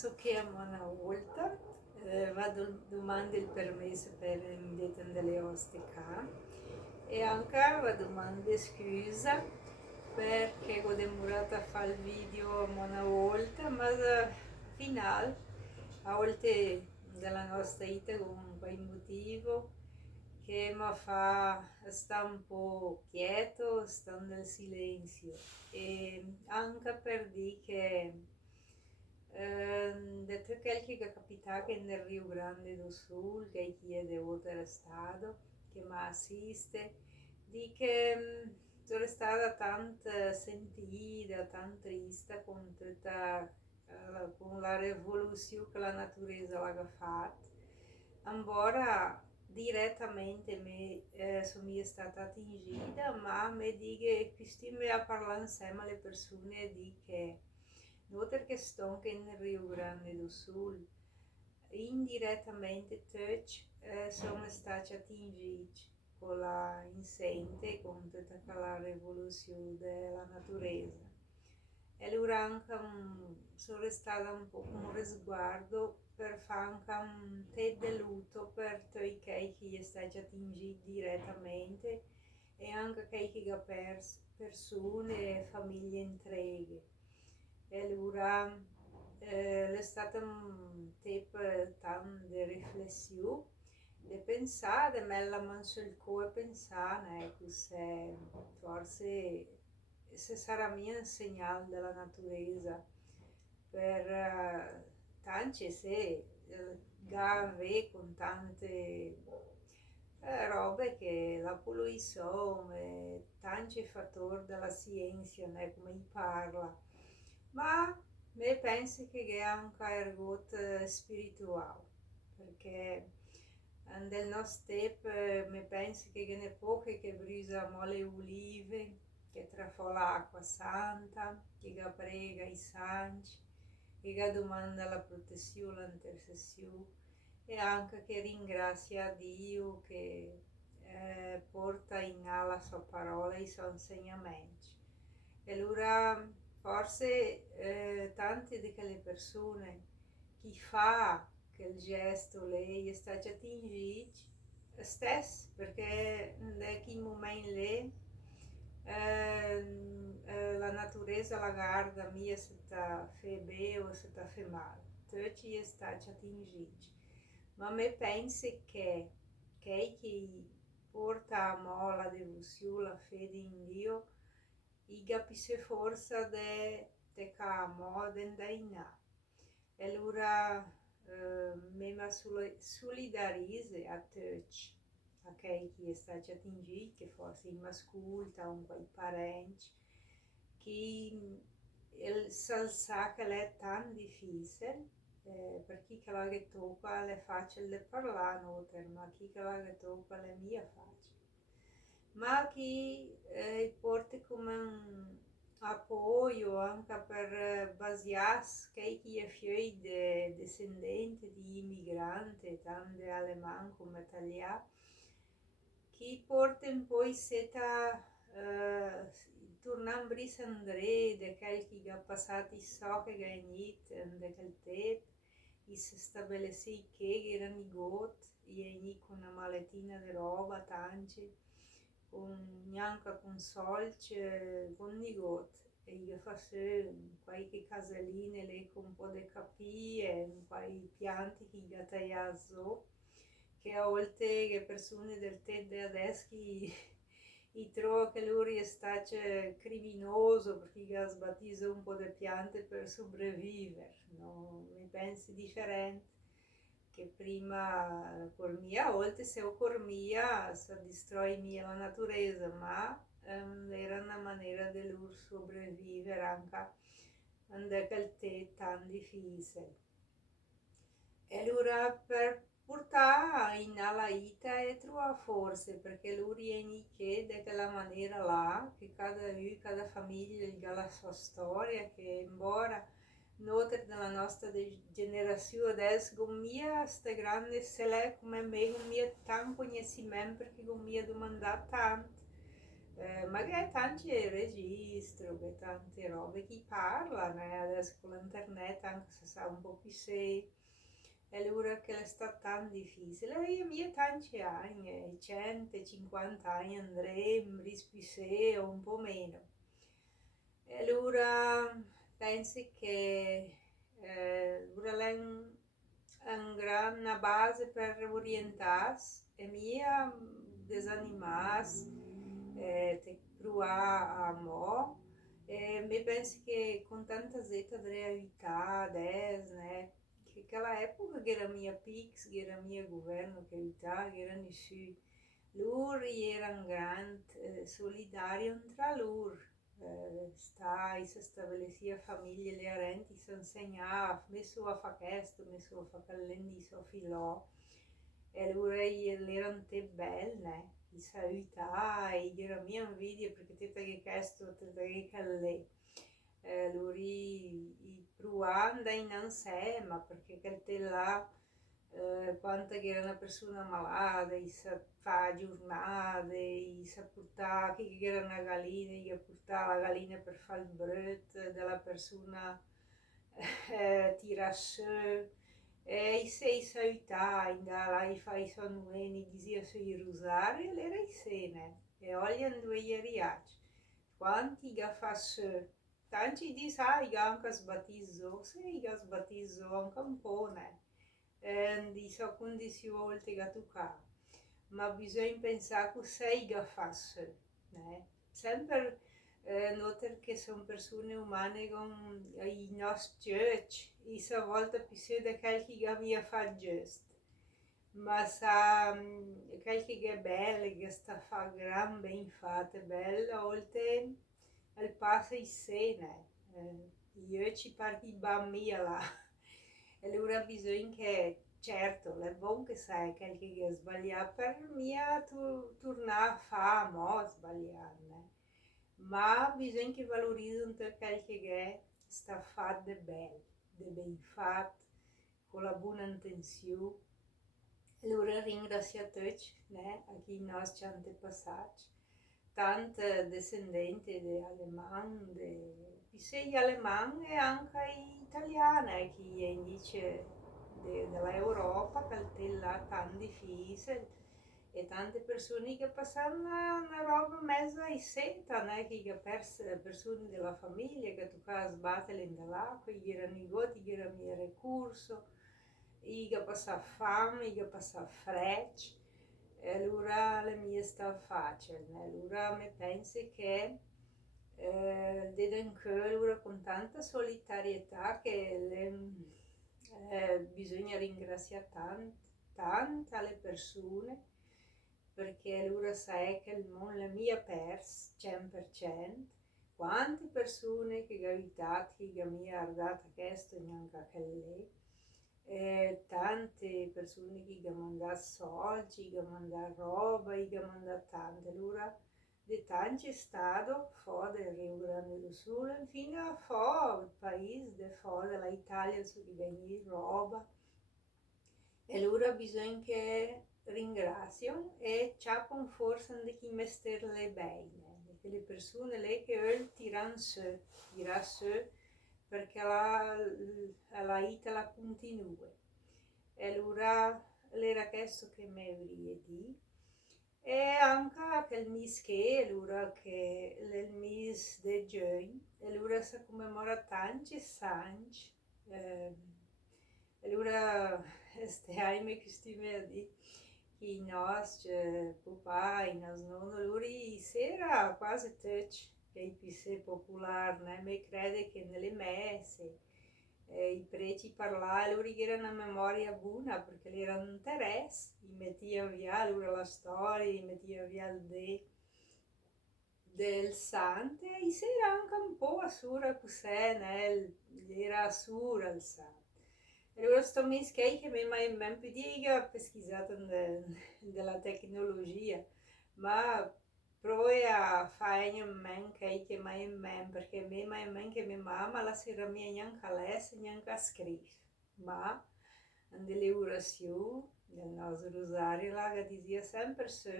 so che a una volta vado domande il permesso per indetta delle ostica e anche va domande scusa perché ho demorato a fare il video una volta, ma al final a volte della nostra vita con quel motivo che mi fa stare un po' quieto, stare nel silenzio e anche per dire che detto quel che è capitato nel Rio Grande do Sul, che è di oltre stato, che mi assiste, di che sono stata tanto sentita, tanto triste con tutta con la rivoluzione che la naturalezza ha fatto. Ancora direttamente sono stata attingita, ma mi dico che stiamo a parlare insieme alle persone di che oltre che sto che nel Rio Grande do Sul, indirettamente tutti sono stati attingiti con la insente, con tutta quella rivoluzione della naturalezza. E allora anche sono stata un po' con un risguardo per fare anche un tè di lutto per tutti quelli che sono stati attingiti direttamente e anche quelli che hanno perso persone e famiglie intere. E allora è stato un tempo tanto di riflessione, di pensare, di mettere la mano sul cuore e pensare, ecco, se forse se sarà mio un segnale della naturalezza per tanti se gare con tante robe che la poluizione, tanti fattori della scienza, né, come parla, ma me penso che è anche ergot spirituale, perché nel nostro tempo mi penso che ne poche che bruciano le olive, che trafò l'acqua santa, che prega i santi, che domanda la protezione, l'intercessione e anche che ringrazia Dio che porta in la sua parola e i suoi insegnamenti. E allora forse tante di quelle persone che fa quel gesto lei è stata attingita stessa perché in quel momento lì la naturalezza la guarda mia se sta fa bene o se sta fa male, tutti è stati attingiti, ma me penso che chi porta a mo la devozione, la fede in Dio, i capisce forza de ca moden da inna. E allora me solidarizzo a tutti, a chi è stato attingito, che forse mi ascolta, un quel parente, che sa che è tan difficile, per chi che la che tocca è facile di parlare, ma chi che la che tocca è mia facile. Ma chi porta come un appoggio anche per basiarsi che chi è figlio di discendenti di immigranti, tanto alemani come italiani, chi porta un po' seta tornare a brisa André, di quelli che hanno passato so che gagnit di quel tempo, e si stabilisce che erano i got, e con una malettina di roba, tanti, con neanche con soldi, con i got. E io facevo qualche caselline lì con un po' di capì e quei pianti che io tagliavo, che a volte le persone del TED adesso i trovo che lui è stato criminoso perché ha sbattuto un po' di piante per sopravvivere, no? Mi pensi differente che prima con mia, a volte se ho con mia si distrugge la naturalezza, ma era una maniera di loro sopravvivere anche in quel tempo tan difficile. E allora per portare in alla vita e trovare forze, perché lui viene che di quella maniera là, che cada famiglia ha la sua storia, che embora noi nella nostra generazione adesso con mia sta grande se lei come me con mia tanto conhecimento perché con mia domanda tanto ma che tanti registri, che tante robe che parlano, adesso con l'internet anche se sa un po' più sei, è l'ora che è stata tan difficile, io mi tanti anni, 150 anni andremo, rispise o un po' meno. E allora pensi che ora è una base per orientarsi e mia desanimarsi, te provare a mo. E mi pensi che con tanta zeta di realtà adesso, né? Che quella epoca che era mia Pix, che era mia governo, che aiutava, che erano su, loro erano grandi, solidari tra loro. Si stabelecia famiglie le arenti, si insegnava, messo a fare questo, messo a fare quell'endi, so filò, e loro erano te belle, i salutai, era mia invidia perché te che questo, te che quelle, loro i pruanda in insieme, perché quel te là, quando era una persona malata, si fa giornate, si portava, chi era una gallina, gli portava la gallina per fare il brot della persona tira su, e sei salutava, là, i fai sonnueni, dizia sui rosari, e era i sene, e oggi due ieriaci, quanti ga fa su, tanti di sai che anche sbatizzo, sei che sbatizzo anche un po', ne? Di so 15 volte che tu ca, ma bisogna pensare che sei che faccio, né? Sempre notare che sono persone umane con i nostri church, e a volte più da qualche che mi fa giusto, ma sa qualche che è bella, che sta fa gran ben fatta, bella, oltre al passo in sene, io ci parti bambini là. E allora bisogna che, certo, è buono che sai qualche che sbaglia, per me tornare a fare, mo sbagliare, ma bisogna che valorizzano qualche che sta fatto bene, ben fatto, con la buona intenzione. Allora ringrazio a tutti, a chi i nostri antepassati, tanti discendenti di alemani, di alemani e anche italiani, che invece dell'Europa, che è là tan difficile, e tante persone che passano una roba mezzo ai seta, che perso persone della famiglia, che toccava sbattere in dall'acqua, gli erano i goti, gli erano i recurso, che passava fame, che passava frecce. E allora le mie sta facile, allora mi penso che allora con tanta solidarietà che bisogna ringraziare tante le persone, perché allora sai che il mondo è mia perso 100%, quante persone che aiutati, che mi hanno dato questo e neanche che lei, tante persone che mi hanno dato soldi, che mi hanno dato roba, che mi hanno dato tante, allora di tanti stati fuori del Rio Grande do Sul, fino a fuori il paese, fuori dall'Italia, su che viene roba, e allora bisogna che ringrazio e c'è con forza di chi mesterle bene, le persone lì che vogliono tirare su, perché la vita la continua. E allora era questo che mi vorrei dire. E anche il mese che, allora che è il mese di giugno, allora si commemora tanti santi. Allora, este anno che stiamo a dire che i nostri papà, i nostri nonni, loro sera quasi tutti, che i più popolari, né? Mi crede che nelle messe, i preti parlare, loro erano una memoria buona perché erano un interesse, mettivano via loro la storia, mettivano via il del santo, e era anche un po' assura cos'è, né? Era assura il santo. Allora sto mese che mi ha impedito pesquisato della tecnologia, ma provo a fare in mente che mi in mente, perché mi ha in mente che mia mamma la sera mia neanche a leggere, neanche a scrivere, ma nelle orazioni del nostro rosario, là, che diceva sempre su,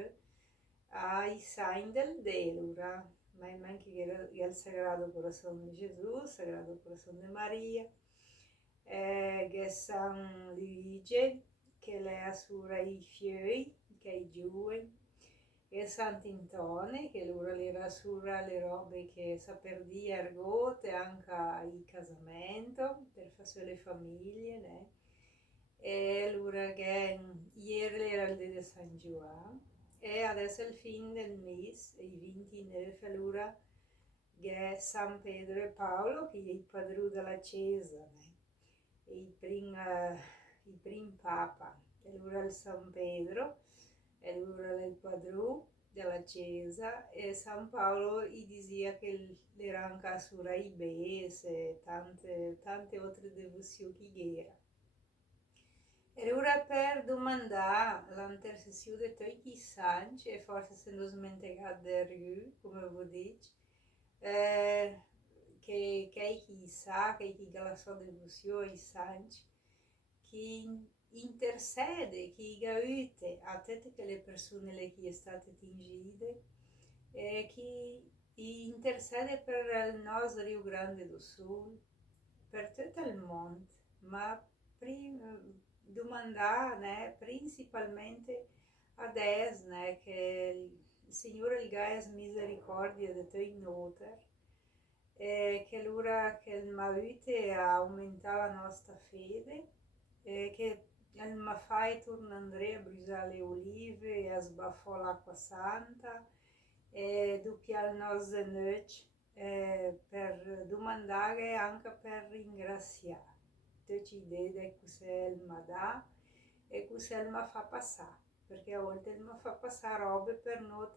ai sign del Delura, mas que el Sagrado Coração de Jesus, Sagrado Coração de Maria, che San Luigi, che le assura i fioi, che i giù, e Sant'Intone, che loro le rassura le robe che sa per dire ergote anche il casamento, per fare le famiglie, né? E allora che ieri era il di San Giovanni, e adesso è il fine del mese, il 29, allora che è San Pedro e Paolo, che è il padrone della Chiesa, né? Il primo Papa, e allora il San Pedro, e allora il padrone della Chiesa, e San Paolo gli diceva che era anche sulla Ibes e tante altre devozioni che era. E ora per domandare l'intercessione di tutti i santi, e forse se non smentegate del come vi dico, che chi sa, che chi ha la sua devozione ai santi, che intercede, che aiuta a tutte le persone che sono state tingite, e che intercede per il nostro Rio Grande do Sul, per tutto il mondo, ma prima domandare, né, principalmente adesso, né, che il Signore gli ha misericordia di tutti noi, che l'ora che il m'aiuti a aumentare la nostra fede, che il mi fai tornare a brusare le olive e a sbaffare l'acqua santa, e doppiare le nostre noci, per domandare anche per ringraziare tutti i dei che il mi dà e che il mi fa passare, perché a volte il mi fa passare robe per noi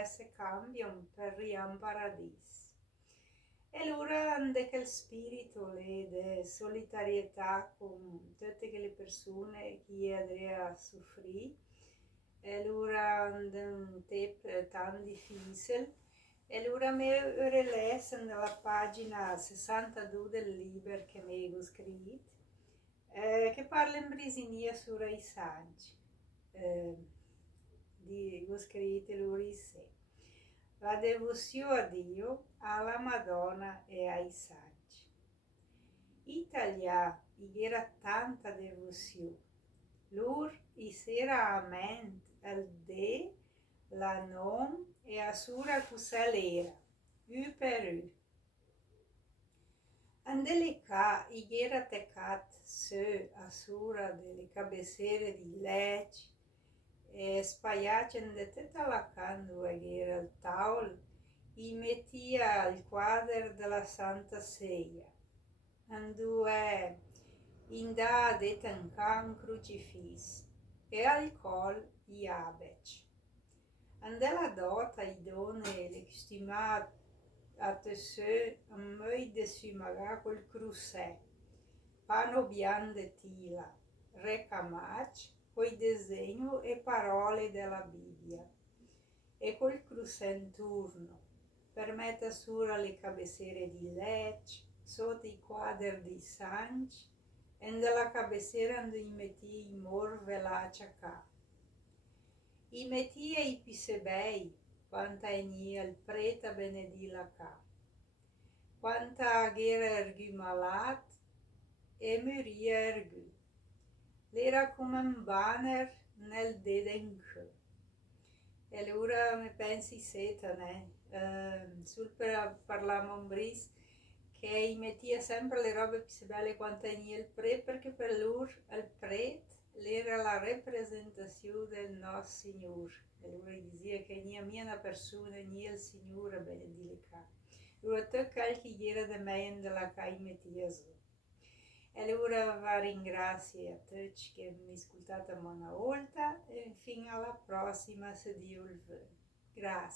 essere cambiano per riam paradiso. E allora che il spirito di solidarietà con tutte le persone che andrebbero a soffrire, e allora un tempo tan difficile, e allora mi rilesso nella pagina 62 del libro che mi ho scritto, che parla in brisinia sui santi, ho scritto loro in sé. La devozione a Dio, alla Madonna e ai santi. Italia era tanta devozione. Lur era ament al de, la non e a sura cussalera, u per u. Andelicà era tecat se a sura delle cabecere di leite, e spaiacen de tutta la cando era il taul, e mettia il quadro della Santa Ceia, andue indà de tancan crucifis, e al col i abec. Andella dota i donne le stimat a tessè mei de sumagà col crucè, pano bian de tila, recamac, coi disegno e parole della Bibbia, e col crucè intorno, per mettere sopra le cabecere di legge, sotto i quadri di santi, e nella cabecera dove metti i morve la ciacca. I mettia i pisebei, quanta enia il preta benedì la ca. Quanta era ergù malat, e muria ergù. L'era come un banner nel dedenco. E allora mi pensi seta, né? Sul per parlare un bris, che mettia sempre le robe più belle quanto il pre, perché per loro il prete era la rappresentazione del nostro Signore. E allora diceva che non è una persona, non è il Signore benedica. Allora tutto quel che era di me della casa mettia su. E allora vi ringrazio a tutti che mi ascoltate una volta, e fino alla prossima se Dio vuole. Grazie.